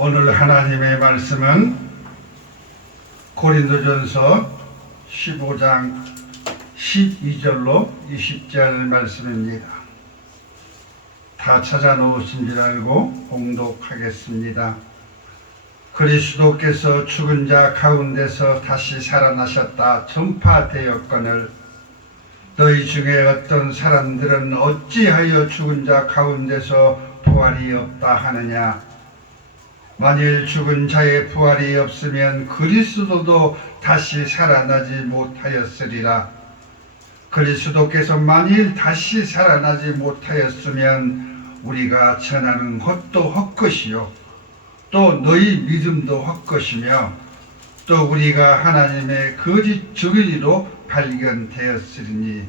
오늘 하나님의 말씀은 고린도전서 15장 12절로 20절 말씀입니다. 다 찾아놓으신 줄 알고 봉독하겠습니다. 그리스도께서 죽은 자 가운데서 다시 살아나셨다 전파되었거늘 너희 중에 어떤 사람들은 어찌하여 죽은 자 가운데서 부활이 없다 하느냐. 만일 죽은 자의 부활이 없으면 그리스도도 다시 살아나지 못하였으리라. 그리스도께서 만일 다시 살아나지 못하였으면 우리가 전하는 것도 헛것이요 또 너희 믿음도 헛것이며 또 우리가 하나님의 거짓 증인으로 발견되었으리니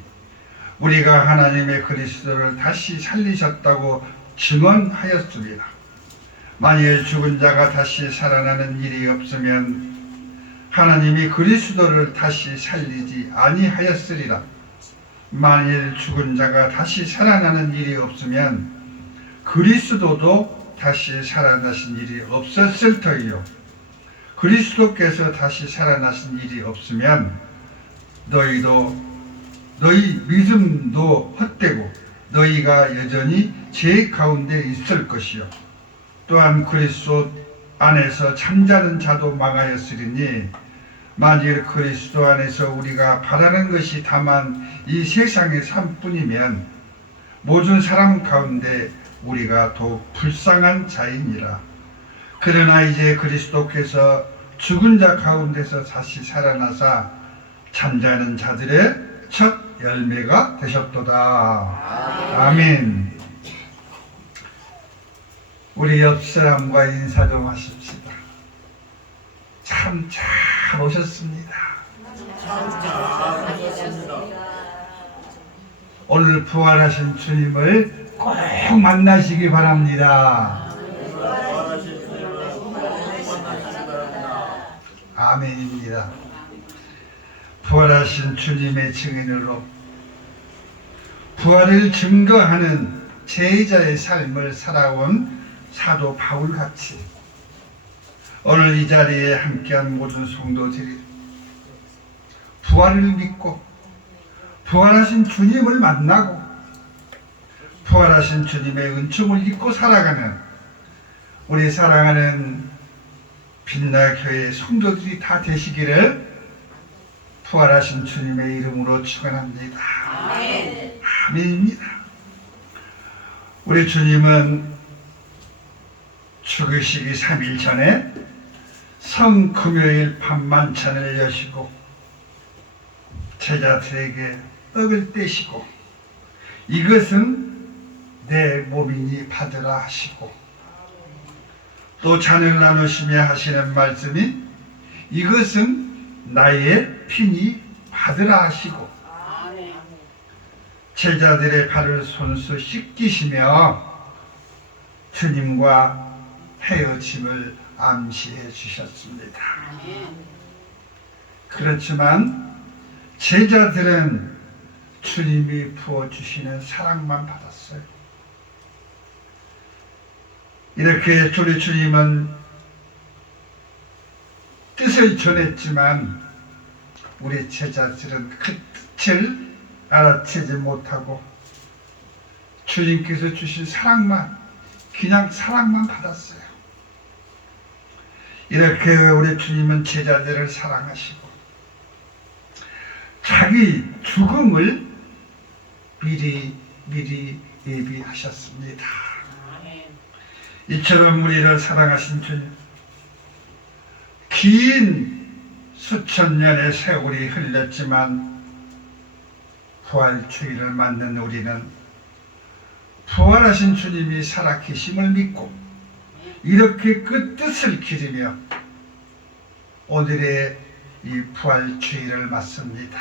우리가 하나님의 그리스도를 다시 살리셨다고 증언하였습니다. 만일 죽은 자가 다시 살아나는 일이 없으면 하나님이 그리스도를 다시 살리지 아니하였으리라. 만일 죽은 자가 다시 살아나는 일이 없으면 그리스도도 다시 살아나신 일이 없었을 터이요 그리스도께서 다시 살아나신 일이 없으면 너희 믿음도 헛되고 너희가 여전히 죄 가운데 있을 것이요 또한 그리스도 안에서 잠자는 자도 망하였으리니 만일 그리스도 안에서 우리가 바라는 것이 다만 이 세상의 삶뿐이면 모든 사람 가운데 우리가 더욱 불쌍한 자이니라. 그러나 이제 그리스도께서 죽은 자 가운데서 다시 살아나사 잠자는 자들의 첫 열매가 되셨도다. 아멘. 우리 옆 사람과 인사 좀 하십시다. 참 잘 오셨습니다. 오늘 부활하신 주님을 꼭 만나시기 바랍니다. 아멘입니다. 부활하신 주님의 증인으로 부활을 증거하는 제자의 삶을 살아온 사도 바울같이 오늘 이 자리에 함께한 모든 성도들이 부활을 믿고 부활하신 주님을 만나고 부활하신 주님의 은총을 잊고 살아가는 우리 사랑하는 빛나교회 성도들이 다 되시기를 부활하신 주님의 이름으로 축원합니다. 아멘입니다. 우리 주님은 죽으시기 3일 전에 성금요일 밤만찬을 여시고 제자들에게 떡을 떼시고 이것은 내 몸이니 받으라 하시고 또 잔을 나누시며 하시는 말씀이 이것은 나의 피니 받으라 하시고 제자들의 발을 손수 씻기시며 주님과 헤어짐을 암시해 주셨습니다. 그렇지만 제자들은 주님이 부어주시는 사랑만 받았어요. 이렇게 우리 주님은 뜻을 전했지만 우리 제자들은 그 뜻을 알아채지 못하고 주님께서 주신 사랑만 그냥 사랑만 받았어요. 이렇게 우리 주님은 제자들을 사랑하시고 자기 죽음을 미리 예비하셨습니다. 이처럼 우리를 사랑하신 주님, 긴 수천 년의 세월이 흘렀지만 부활주의를 맞는 우리는 부활하신 주님이 살아계심을 믿고 이렇게 그 뜻을 기리며 오늘의 이 부활주의를 맞습니다.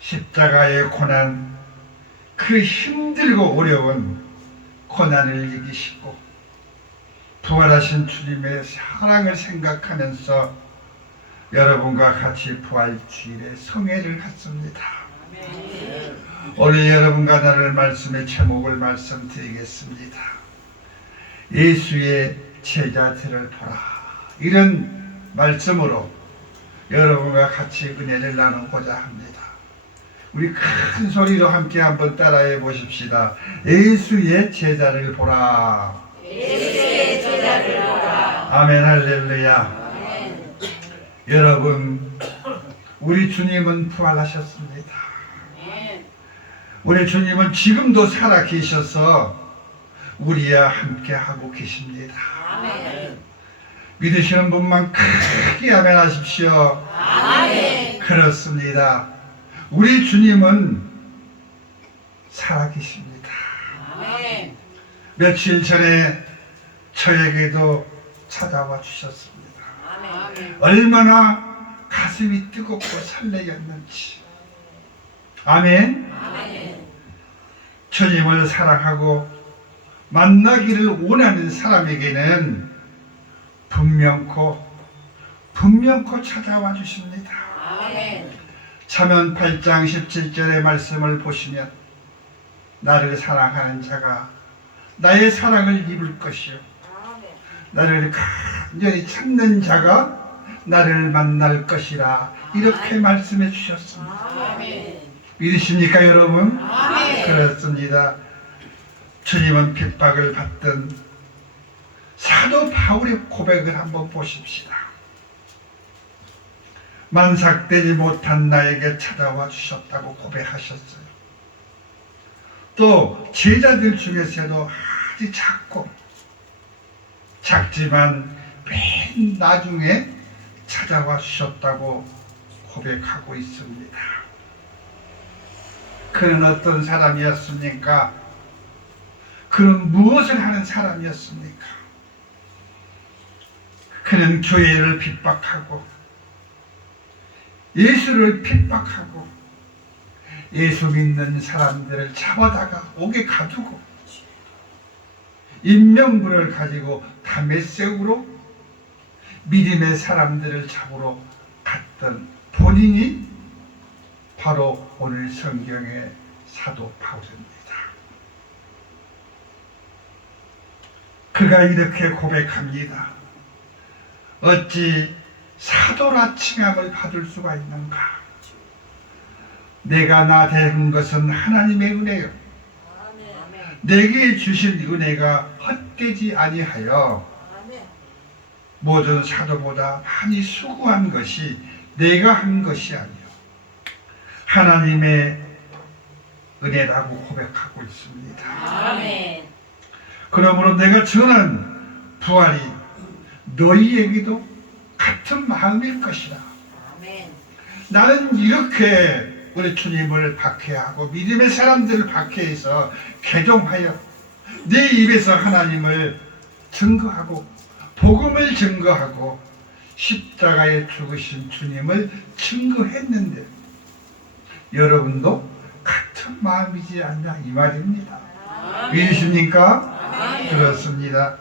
십자가의 고난, 그 힘들고 어려운 고난을 이기시고 부활하신 주님의 사랑을 생각하면서 여러분과 같이 부활주일의 성회를 갖습니다. 오늘 여러분과 나눌 말씀의 제목을 말씀드리겠습니다. 예수의 제자들을 보라. 이런 말씀으로 여러분과 같이 은혜를 나누고자 합니다. 우리 큰 소리로 함께 한번 따라해 보십시다. 예수의 제자를 보라. 예수의 제자를 보라. 아멘. 할렐루야. 아멘. 여러분, 우리 주님은 부활하셨습니다. 아멘. 우리 주님은 지금도 살아 계셔서 우리와 함께 하고 계십니다. 아멘. 믿으시는 분만 크게 아멘 하십시오. 아멘. 그렇습니다. 우리 주님은 살아계십니다. 아멘. 며칠 전에 저에게도 찾아와 주셨습니다. 아멘. 얼마나 가슴이 뜨겁고 설레였는지. 아멘. 아멘. 주님을 사랑하고 만나기를 원하는 사람에게는 분명코 찾아와 주십니다. 아멘. 잠언 8장 17절의 말씀을 보시면 나를 사랑하는 자가 나의 사랑을 입을 것이요 나를 간절히 찾는 자가 나를 만날 것이라 이렇게 말씀해 주셨습니다. 아멘. 믿으십니까 여러분? 아멘. 그렇습니다. 주님은 핍박을 받던 사도 바울의 고백을 한번 보십시다. 만삭되지 못한 나에게 찾아와 주셨다고 고백하셨어요. 또 제자들 중에서도 아주 작지만 맨 나중에 찾아와 주셨다고 고백하고 있습니다. 그는 어떤 사람이었습니까? 그는 무엇을 하는 사람이었습니까? 그는 교회를 핍박하고 예수를 핍박하고 예수 믿는 사람들을 잡아다가 옥에 가두고 인명부를 가지고 다메섹으로 믿음의 사람들을 잡으러 갔던 본인이 바로 오늘 성경의 사도 바울입니다. 그가 이렇게 고백합니다. 어찌 사도라 칭함을 받을 수가 있는가? 내가 나 된 것은 하나님의 은혜요. 내게 주신 은혜가 헛되지 아니하여 모든 사도보다 많이 수고한 것이 내가 한 것이 아니요 하나님의 은혜라고 고백하고 있습니다. 아멘. 그러므로 내가 전한 부활이 너희에게도 같은 마음일 것이라. 아멘. 나는 이렇게 우리 주님을 박해하고 믿음의 사람들을 박해해서 개종하여 내 입에서 하나님을 증거하고 복음을 증거하고 십자가에 죽으신 주님을 증거했는데 여러분도 같은 마음이지 않냐 이 말입니다. 믿으십니까? 아멘. 그렇습니다.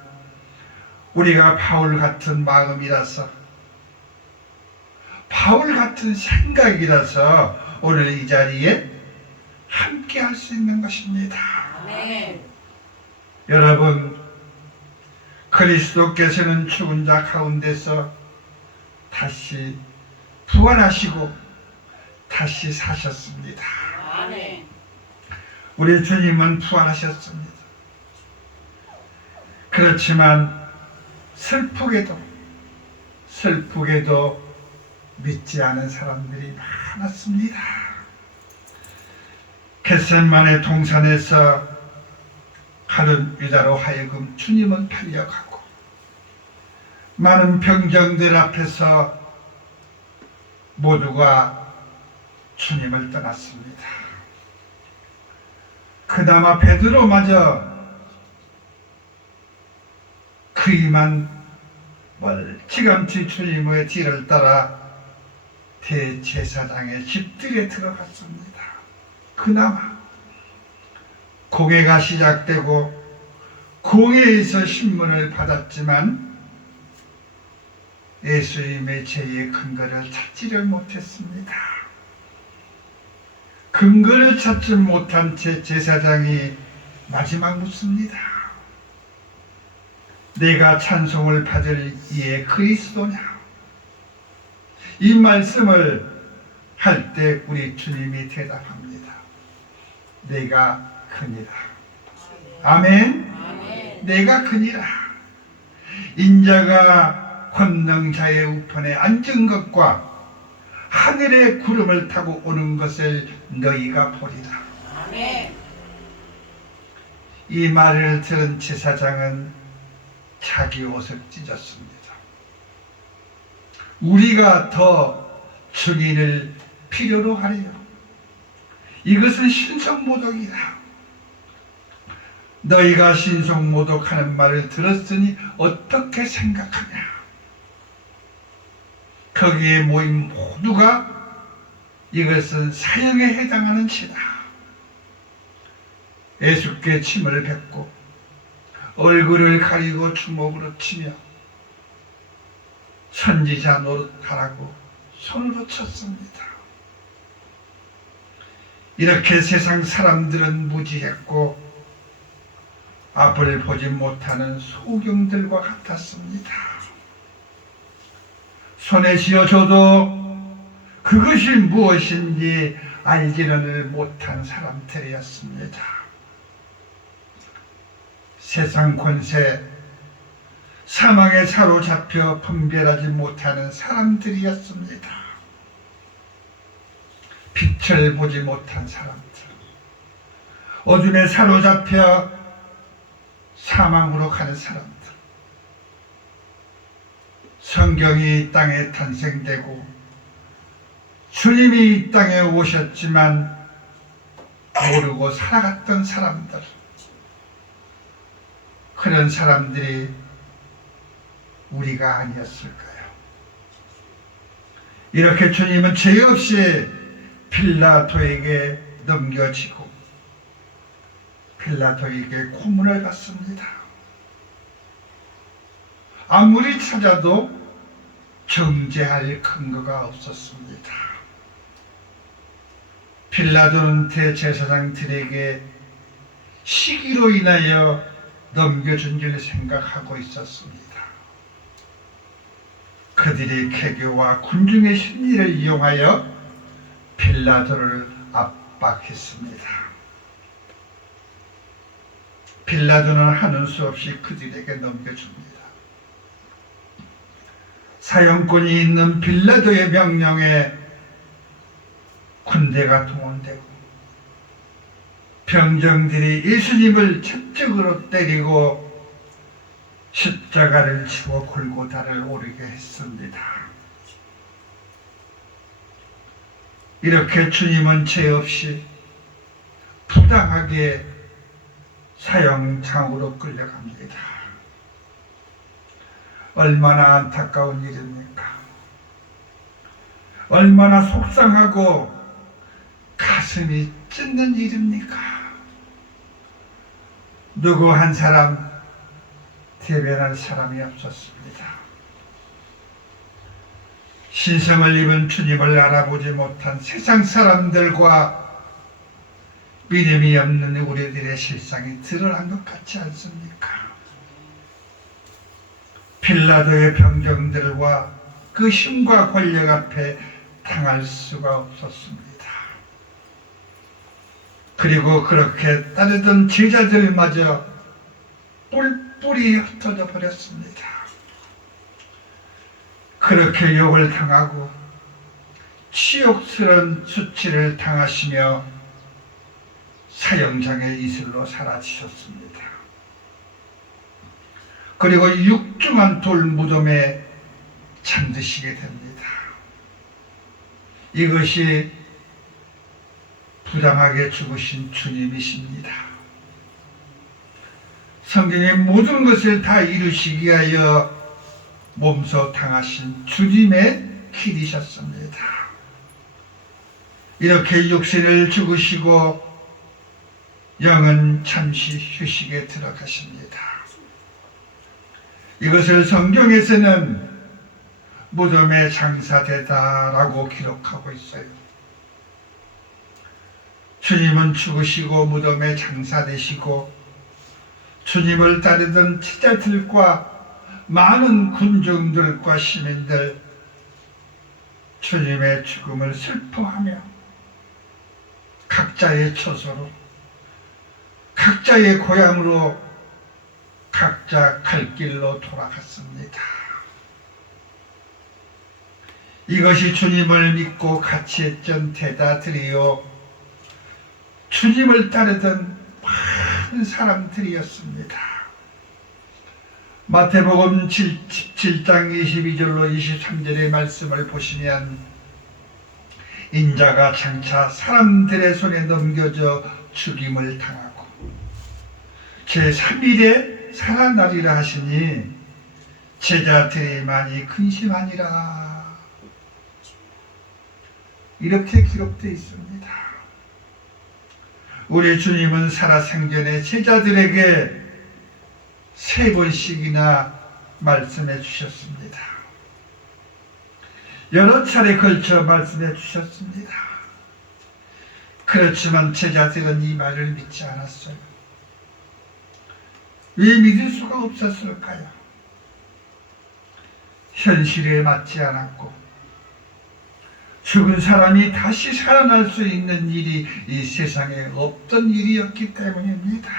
우리가 바울 같은 마음이라서 바울 같은 생각이라서 오늘 이 자리에 함께 할 수 있는 것입니다. 아멘. 여러분, 그리스도께서는 죽은 자 가운데서 다시 부활하시고 다시 사셨습니다. 아멘. 우리 주님은 부활하셨습니다. 그렇지만 슬프게도 믿지 않은 사람들이 많았습니다. 겟세마네 동산에서 가룟 유다로 하여금 주님은 팔려가고 많은 병정들 앞에서 모두가 주님을 떠났습니다. 그나마 베드로마저 그이만 멀찌감치 주님의 뒤를 따라 대제사장의 집들에 들어갔습니다. 그나마 공회가 시작되고 공회에서 신문을 받았지만 예수님의 죄의 근거를 찾지를 못했습니다. 근거를 찾지 못한 제사장이 마지막 묻습니다. 내가 찬송을 받을 이에 그리스도냐? 이 말씀을 할 때 우리 주님이 대답합니다. 내가 그니라. 아멘. 아멘. 내가 그니라. 인자가 권능자의 우편에 앉은 것과 하늘의 구름을 타고 오는 것을 너희가 보리라. 아멘. 이 말을 들은 제사장은 자기 옷을 찢었습니다. 우리가 더 증인을 필요로 하리요. 이것은 신성모독이다. 너희가 신성모독하는 말을 들었으니 어떻게 생각하냐? 거기에 모인 모두가 이것은 사형에 해당하는 죄다. 애수께 침을 뱉고 얼굴을 가리고 주먹으로 치며 선지자 노릇하라고 손으로 쳤습니다. 이렇게 세상 사람들은 무지했고 앞을 보지 못하는 소경들과 같았습니다. 손에 쥐어줘도 그것이 무엇인지 알지를 못한 사람들이었습니다. 세상 권세, 사망에 사로잡혀 분별하지 못하는 사람들이었습니다. 빛을 보지 못한 사람들, 어둠에 사로잡혀 사망으로 가는 사람들. 성경이 이 땅에 탄생되고 주님이 이 땅에 오셨지만 모르고 살아갔던 사람들, 그런 사람들이 우리가 아니었을까요? 이렇게 주님은 죄 없이 빌라도에게 넘겨지고 빌라도에게 고문을 받습니다. 아무리 찾아도 정죄할 근거가 없었습니다. 빌라도는 대제사장들에게 시기로 인하여 넘겨준 줄 생각하고 있었습니다. 그들이 개교와 군중의 심리를 이용하여 빌라도를 압박했습니다. 빌라도는 하는 수 없이 그들에게 넘겨줍니다. 사형권이 있는 빌라도의 명령에 군대가 동원되고 병정들이 예수님을 채찍으로 때리고 십자가를 치고 골고다를 오르게 했습니다. 이렇게 주님은 죄 없이 부당하게 사형장으로 끌려갑니다. 얼마나 안타까운 일입니까? 얼마나 속상하고 가슴이 찢는 일입니까? 누구 한 사람 대변할 사람이 없었습니다. 신성을 입은 주님을 알아보지 못한 세상 사람들과 믿음이 없는 우리들의 실상이 드러난 것 같지 않습니까? 빌라도의 병정들과 그 힘과 권력 앞에 당할 수가 없었습니다. 그리고 그렇게 따르던 제자들마저 뿔뿔이 흩어져 버렸습니다. 그렇게 욕을 당하고 치욕스러운 수치를 당하시며 사형장의 이슬로 사라지셨습니다. 그리고 육중한 돌 무덤에 잠드시게 됩니다. 이것이 부당하게 죽으신 주님이십니다. 성경의 모든 것을 다 이루시기 위하여 몸소 당하신 주님의 길이셨습니다. 이렇게 육신을 죽으시고 영은 잠시 휴식에 들어가십니다. 이것을 성경에서는 무덤에 장사되다라고 기록하고 있어요. 주님은 죽으시고 무덤에 장사되시고 주님을 따르던 제자들과 많은 군중들과 시민들, 주님의 죽음을 슬퍼하며 각자의 처소로, 각자의 고향으로, 각자 갈 길로 돌아갔습니다. 이것이 주님을 믿고 같이 했던 제자들이요, 주님을 따르던 많은 사람들이었습니다. 마태복음 17장 22절로 23절의 말씀을 보시면 인자가 장차 사람들의 손에 넘겨져 죽임을 당하고 제3일에 살아나리라 하시니 제자들이 많이 근심하니라. 이렇게 기록되어 있습니다. 우리 주님은 살아생전에 제자들에게 3번씩이나 말씀해 주셨습니다. 여러 차례 걸쳐 말씀해 주셨습니다. 그렇지만 제자들은 이 말을 믿지 않았어요. 왜 믿을 수가 없었을까요? 현실에 맞지 않았고 죽은 사람이 다시 살아날 수 있는 일이 이 세상에 없던 일이었기 때문입니다.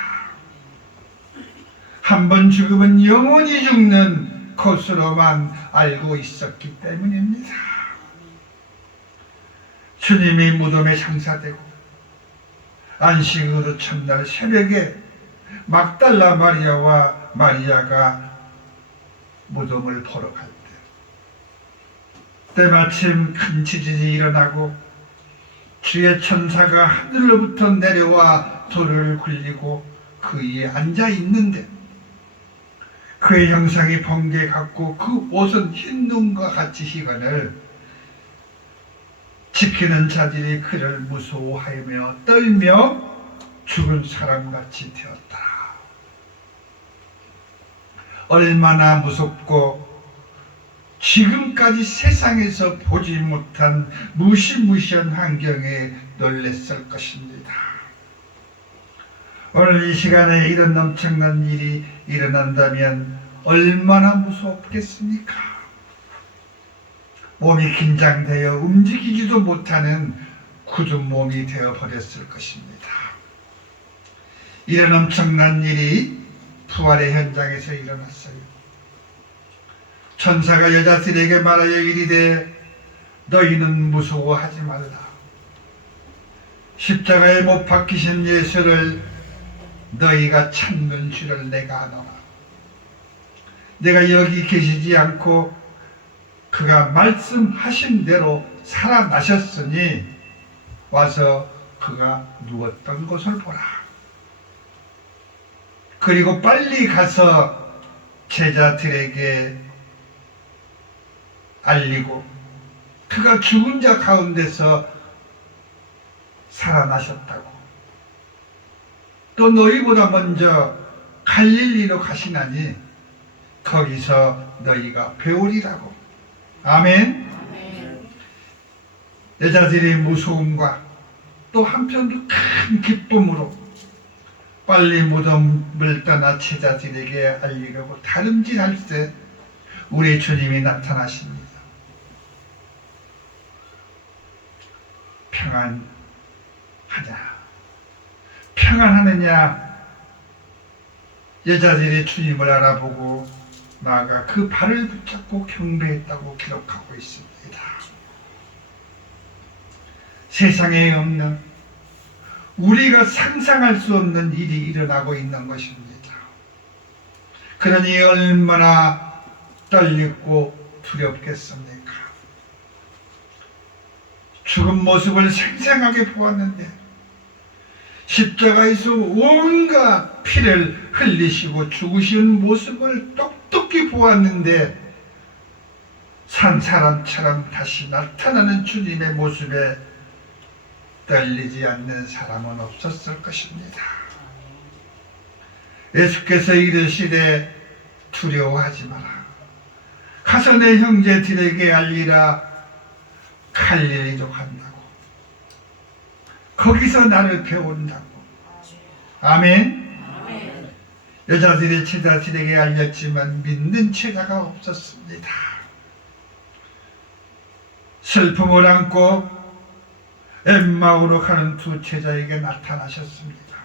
한 번 죽으면 영원히 죽는 것으로만 알고 있었기 때문입니다. 주님이 무덤에 장사되고 안식으로 첫날 새벽에 막달라 마리아와 마리아가 무덤을 보러 갈 때, 때마침 큰 지진이 일어나고 주의 천사가 하늘로부터 내려와 돌을 굴리고 그 위에 앉아 있는데 그의 형상이 번개 같고 그 옷은 흰 눈과 같이 희건을 지키는 자들이 그를 무서워하며 떨며 죽은 사람같이 되었다. 얼마나 무섭고 지금까지 세상에서 보지 못한 무시무시한 환경에 놀랐을 것입니다. 오늘 이 시간에 이런 엄청난 일이 일어난다면 얼마나 무섭겠습니까? 몸이 긴장되어 움직이지도 못하는 굳은 몸이 되어버렸을 것입니다. 이런 엄청난 일이 부활의 현장에서 일어났어요. 천사가 여자들에게 말하여 이르되 너희는 무서워하지 말라. 십자가에 못 박히신 예수를 너희가 찾는 줄을 내가 아노라. 내가 여기 계시지 않고 그가 말씀하신 대로 살아나셨으니 와서 그가 누웠던 곳을 보라. 그리고 빨리 가서 제자들에게 알리고 그가 죽은 자 가운데서 살아나셨다고, 또 너희보다 먼저 갈릴리로 가시나니 거기서 너희가 배우리라고. 아멘. 여자들의 무서움과 또 한편으로 큰 기쁨으로 빨리 무덤을 떠나 제자들에게 알리려고 다름질할 때 우리 주님이 나타나십니다. 평안하냐? 평안하느냐? 여자들이 주님을 알아보고 나아가 그 발을 붙잡고 경배했다고 기록하고 있습니다. 세상에 없는, 우리가 상상할 수 없는 일이 일어나고 있는 것입니다. 그러니 얼마나 떨리고 두렵겠습니까? 죽은 모습을 생생하게 보았는데 십자가에서 온갖 피를 흘리시고 죽으신 모습을 똑똑히 보았는데 산 사람처럼 다시 나타나는 주님의 모습에 떨리지 않는 사람은 없었을 것입니다. 예수께서 이르시되 두려워하지 마라. 가서 내 형제들에게 알리라. 갈릴리로 간다고. 거기서 나를 배운다고. 아멘. 여자들이 제자들에게 알렸지만 믿는 제자가 없었습니다. 슬픔을 안고 엠마오로 가는 두 제자에게 나타나셨습니다.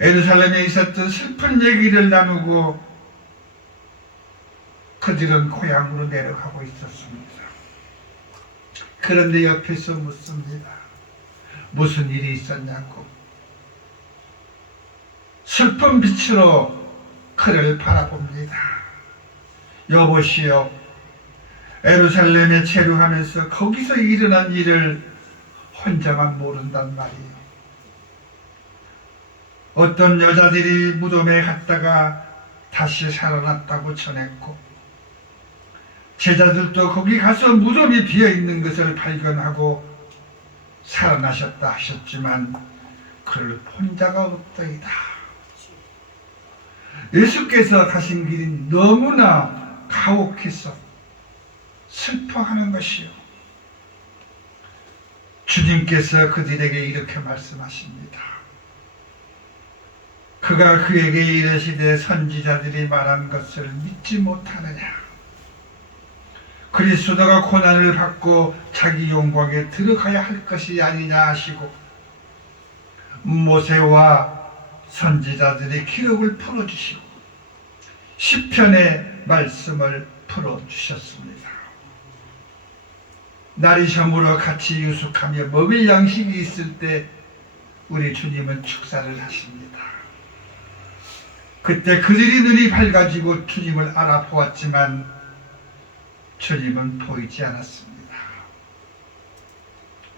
예루살렘에 있었던 슬픈 얘기를 나누고 그들은 고향으로 내려가고 있었습니다. 그런데 옆에서 묻습니다. 무슨 일이 있었냐고. 슬픈 빛으로 그를 바라봅니다. 여보시오, 예루살렘에 체류하면서 거기서 일어난 일을 혼자만 모른단 말이에요. 어떤 여자들이 무덤에 갔다가 다시 살아났다고 전했고, 제자들도 거기 가서 무덤이 비어있는 것을 발견하고 살아나셨다 하셨지만 그를 본 자가 없더이다. 예수께서 가신 길이 너무나 가혹해서 슬퍼하는 것이요. 주님께서 그들에게 이렇게 말씀하십니다. 그가 그에게 이르시되 선지자들이 말한 것을 믿지 못하느냐. 그리스도가 고난을 받고 자기 영광에 들어가야 할 것이 아니냐 하시고 모세와 선지자들의 기록을 풀어주시고 시편의 말씀을 풀어주셨습니다. 날이 저물어 같이 유숙하며 먹을 양식이 있을 때 우리 주님은 축사를 하십니다. 그때 그들이 눈이 밝아지고 주님을 알아보았지만 주님은 보이지 않았습니다.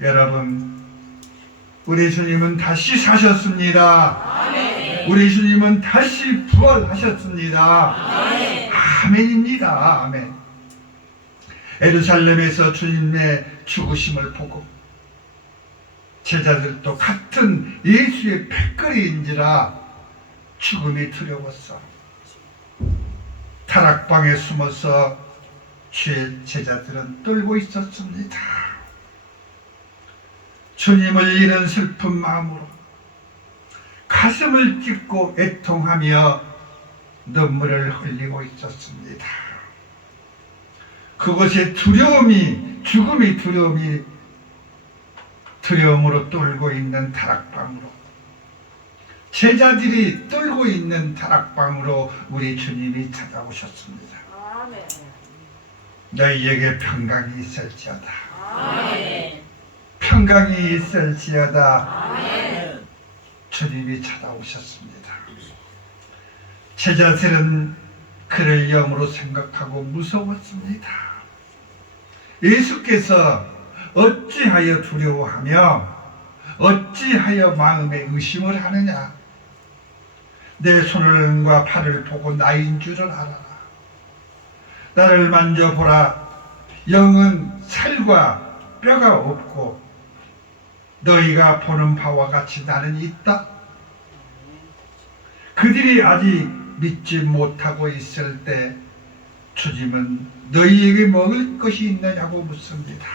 여러분, 우리 주님은 다시 사셨습니다. 아멘. 우리 주님은 다시 부활하셨습니다. 아멘. 아멘입니다. 아멘. 예루살렘에서 주님의 죽으심을 보고 제자들도 같은 예수의 패거리인지라 죽음이 두려웠어. 타락방에 숨어서 주의 제자들은 떨고 있었습니다. 주님을 잃은 슬픈 마음으로 가슴을 찢고 애통하며 눈물을 흘리고 있었습니다. 그것에 두려움이, 죽음이 두려움으로 떨고 있는 다락방으로, 제자들이 떨고 있는 다락방으로 우리 주님이 찾아오셨습니다. 아멘. 너희에게 평강이 있을지어다. 아멘. 평강이 있을지어다. 아멘. 주님이 찾아오셨습니다. 제자들은 그를 영으로 생각하고 무서웠습니다. 예수께서 어찌하여 두려워하며 어찌하여 마음에 의심을 하느냐. 내 손과 발을 보고 나인 줄을 알아라. 나를 만져보라. 영은 살과 뼈가 없고 너희가 보는 바와 같이 나는 있다. 그들이 아직 믿지 못하고 있을 때 주님은 너희에게 먹을 것이 있느냐고 묻습니다.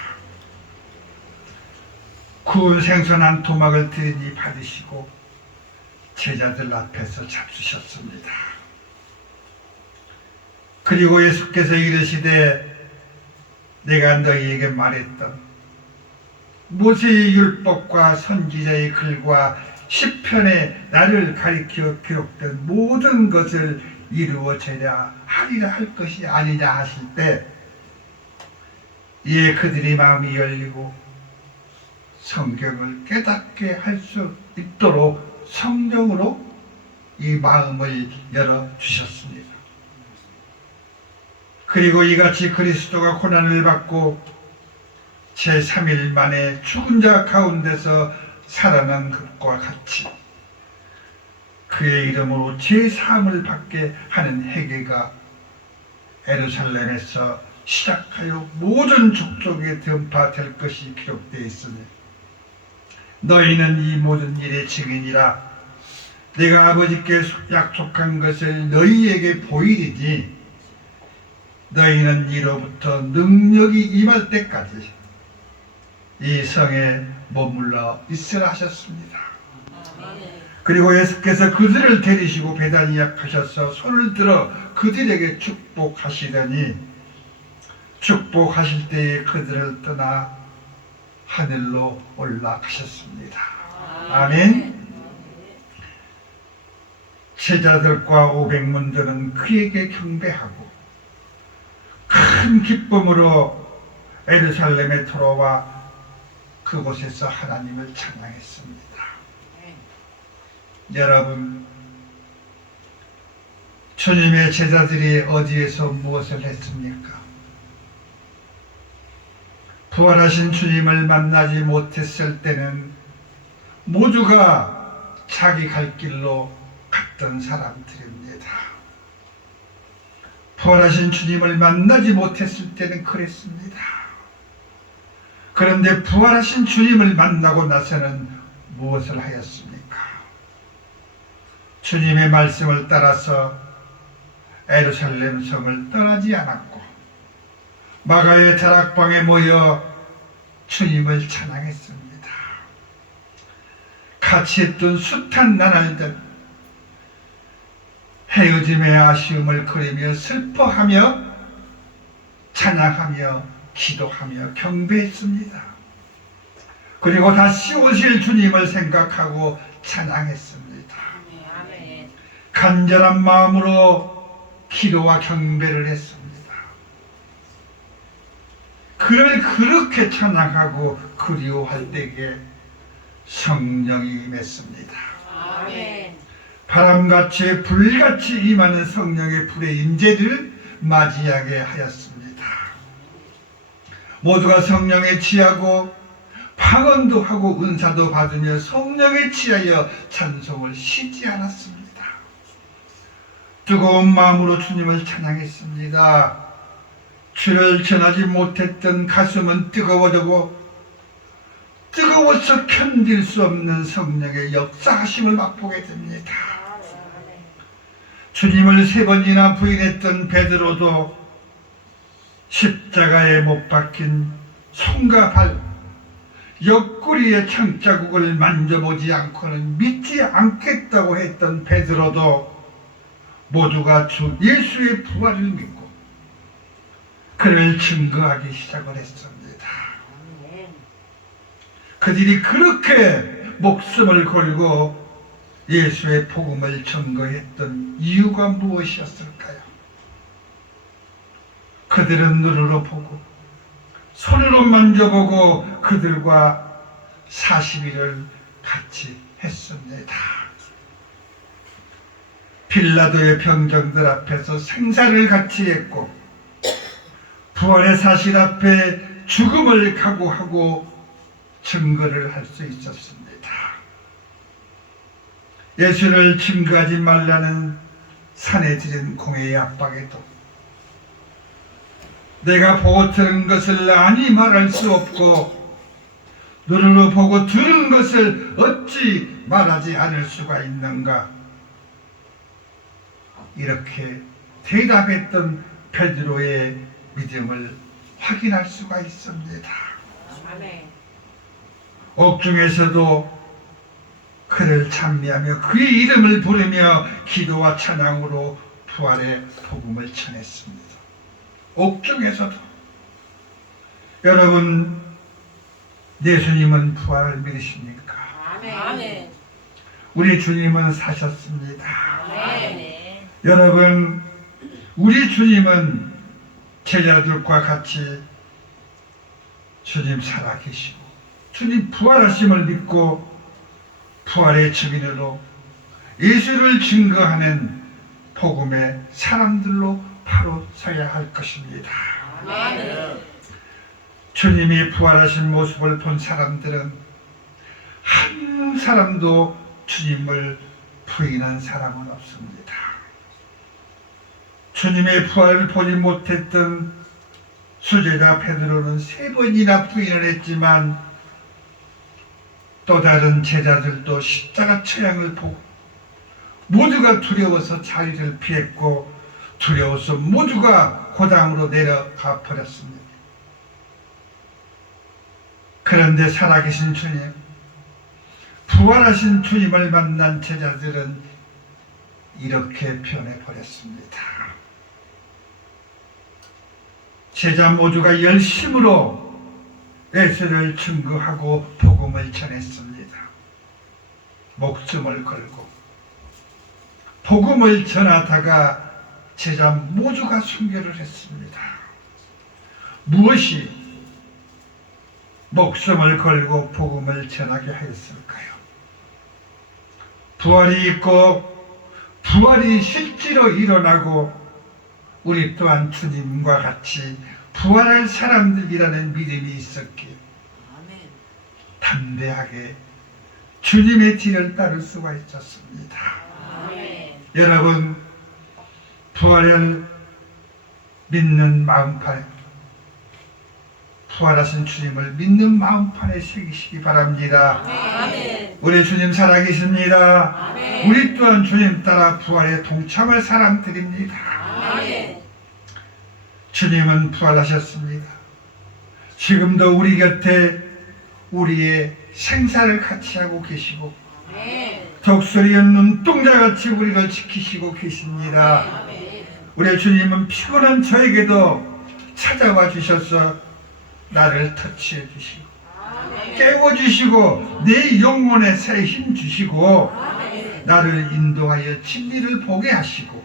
구운 생선 한 토막을 드리니 받으시고 제자들 앞에서 잡수셨습니다. 그리고 예수께서 이르시되 내가 너희에게 말했던 모세의 율법과 선지자의 글과 시편에 나를 가리켜 기록된 모든 것을 이루어져야 하리라 할 것이 아니냐 하실 때 이에 그들의 마음이 열리고 성경을 깨닫게 할 수 있도록 성령으로 이 마음을 열어주셨습니다. 그리고 이같이 그리스도가 고난을 받고 제3일 만에 죽은 자 가운데서 살아난 것과 같이 그의 이름으로 제3을 받게 하는 회개가 예루살렘에서 시작하여 모든 족속에 전파될 것이 기록되어 있으니 너희는 이 모든 일의 증인이라. 내가 아버지께 약속한 것을 너희에게 보이리니 너희는 이로부터 능력이 임할 때까지 이 성에 머물러 있으라 하셨습니다. 그리고 예수께서 그들을 데리시고 베다니에 가셔서 손을 들어 그들에게 축복하시더니 축복하실 때에 그들을 떠나 하늘로 올라가셨습니다. 아멘. 제자들과 500문들은 그에게 경배하고 큰 기쁨으로 예루살렘에 돌아와 그곳에서 하나님을 찬양했습니다. 여러분, 주님의 제자들이 어디에서 무엇을 했습니까? 부활하신 주님을 만나지 못했을 때는 모두가 자기 갈 길로 갔던 사람들입니다. 부활하신 주님을 만나지 못했을 때는 그랬습니다. 그런데 부활하신 주님을 만나고 나서는 무엇을 하였습니까? 주님의 말씀을 따라서 예루살렘 성을 떠나지 않았고 마가의 다락방에 모여 주님을 찬양했습니다. 같이 했던 숱한 나날들 헤어짐의 아쉬움을 그리며 슬퍼하며 찬양하며 기도하며 경배했습니다. 그리고 다시 오실 주님을 생각하고 찬양했습니다. 간절한 마음으로 기도와 경배를 했습니다. 그를 그렇게 찬양하고 그리워할 때에 성령이 임했습니다. 바람같이 불같이 임하는 성령의 불의 임재를 맞이하게 하였습니다. 모두가 성령에 취하고 방언도 하고 은사도 받으며 성령에 취하여 찬송을 쉬지 않았습니다. 뜨거운 마음으로 주님을 찬양했습니다. 주를 전하지 못했던 가슴은 뜨거워지고 뜨거워서 견딜 수 없는 성령의 역사하심을 맛보게 됩니다. 주님을 3번이나 부인했던 베드로도 십자가에 못 박힌 손과 발, 옆구리의 창자국을 만져보지 않고는 믿지 않겠다고 했던 베드로도 모두가 주 예수의 부활을 믿고 그를 증거하기 시작을 했습니다. 그들이 그렇게 목숨을 걸고 예수의 복음을 증거했던 이유가 무엇이었을까요? 그들은 눈으로 보고 손으로 만져보고 그들과 40일을 같이 했습니다. 빌라도의 병정들 앞에서 생사를 같이 했고 부활의 사실 앞에 죽음을 각오하고 증거를 할 수 있었습니다. 예수를 증거하지 말라는 산헤드린 공회의 압박에도 내가 보고 들은 것을 아니 말할 수 없고 눈으로 보고 들은 것을 어찌 말하지 않을 수가 있는가, 이렇게 대답했던 베드로의 믿음을 확인할 수가 있습니다. 옥중에서도 그를 찬미하며 그의 이름을 부르며 기도와 찬양으로 부활의 복음을 전했습니다. 옥중에서도. 여러분, 예수님은 부활을 믿으십니까? 아멘. 우리 주님은 사셨습니다. 아멘. 여러분, 우리 주님은 제자들과 같이 주님 살아계시고 주님 부활하심을 믿고 부활의 증인으로 예수를 증거하는 복음의 사람들로 바로 서야 할 것입니다. 아멘. 주님이 부활하신 모습을 본 사람들은 한 사람도 주님을 부인한 사람은 없습니다. 주님의 부활을 보지 못했던 수제자 베드로는 3번이나 부인을 했지만 또 다른 제자들도 십자가 처형을 보고 모두가 두려워서 자리를 피했고 두려워서 모두가 고당으로 내려가 버렸습니다. 그런데 살아계신 주님, 부활하신 주님을 만난 제자들은 이렇게 변해버렸습니다. 제자 모두가 열심으로 예수를 증거하고 복음을 전했습니다. 목숨을 걸고 복음을 전하다가 제자 모두가 순교를 했습니다. 무엇이 목숨을 걸고 복음을 전하게 하였을까요? 부활이 있고 부활이 실제로 일어나고 우리 또한 주님과 같이 부활할 사람들이라는 믿음이 있었기에 담대하게 주님의 뒤를 따를 수가 있었습니다. 여러분, 부활을 믿는 마음판에, 부활하신 주님을 믿는 마음판에 새기시기 바랍니다. 우리 주님 살아계십니다. 우리 또한 주님 따라 부활에 동참할 사람들입니다. 주님은 부활하셨습니다. 지금도 우리 곁에 우리의 생사를 같이 하고 계시고 독수리 눈동자같이 우리를 지키시고 계십니다. 우리 주님은 피곤한 저에게도 찾아와 주셔서 나를 터치해 주시고 깨워주시고 내 영혼에 새 힘 주시고 나를 인도하여 진리를 보게 하시고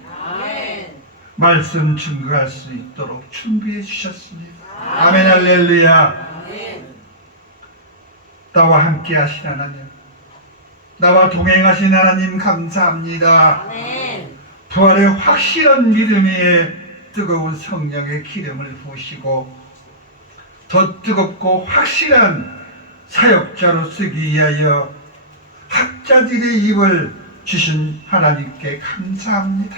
말씀 증거할 수 있도록 준비해 주셨습니다. 아멘. 할렐루야. 나와 함께 하신 하나님, 나와 동행하신 하나님 감사합니다. 부활의 확실한 믿음 위에 뜨거운 성령의 기름을 부으시고 더 뜨겁고 확실한 사역자로 쓰기 위하여 학자들의 입을 주신 하나님께 감사합니다.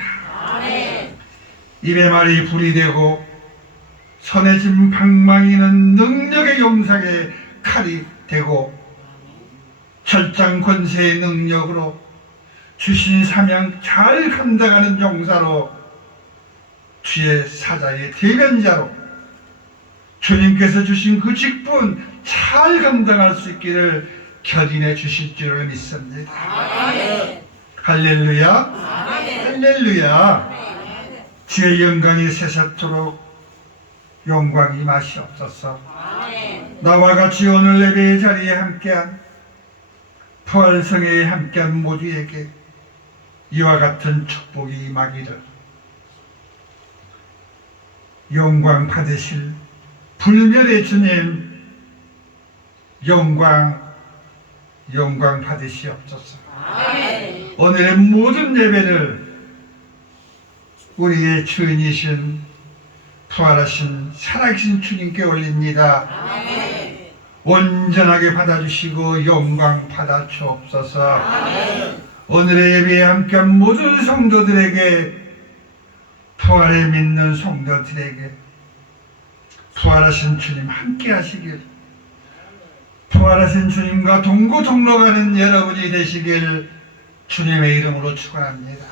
입의 말이 불이 되고 손에 쥔 방망이는 능력의 용상의 칼이 되고 철장 권세의 능력으로 주신 사명 잘 감당하는 용사로 주의 사자의 대변자로 주님께서 주신 그 직분 잘 감당할 수 있기를 견인해 주실 줄을 믿습니다. 할렐루야. 할렐루야. 주의 영광이 새삼토록 영광이 마시옵소서. 나와 같이 오늘 예배의 자리에 함께한 부활성회에 함께한 모두에게 이와 같은 축복이 임하기를 영광 받으실 불멸의 주님 영광 받으시옵소서. 오늘의 모든 예배를 우리의 주인이신 부활하신 살아계신 주님께 올립니다. 온전하게 받아주시고 영광 받아 주옵소서. 오늘의 예배에 함께한 모든 성도들에게 부활에 믿는 성도들에게 부활하신 주님 함께 하시길, 부활하신 주님과 동고 동로가는 여러분이 되시길 주님의 이름으로 축원합니다.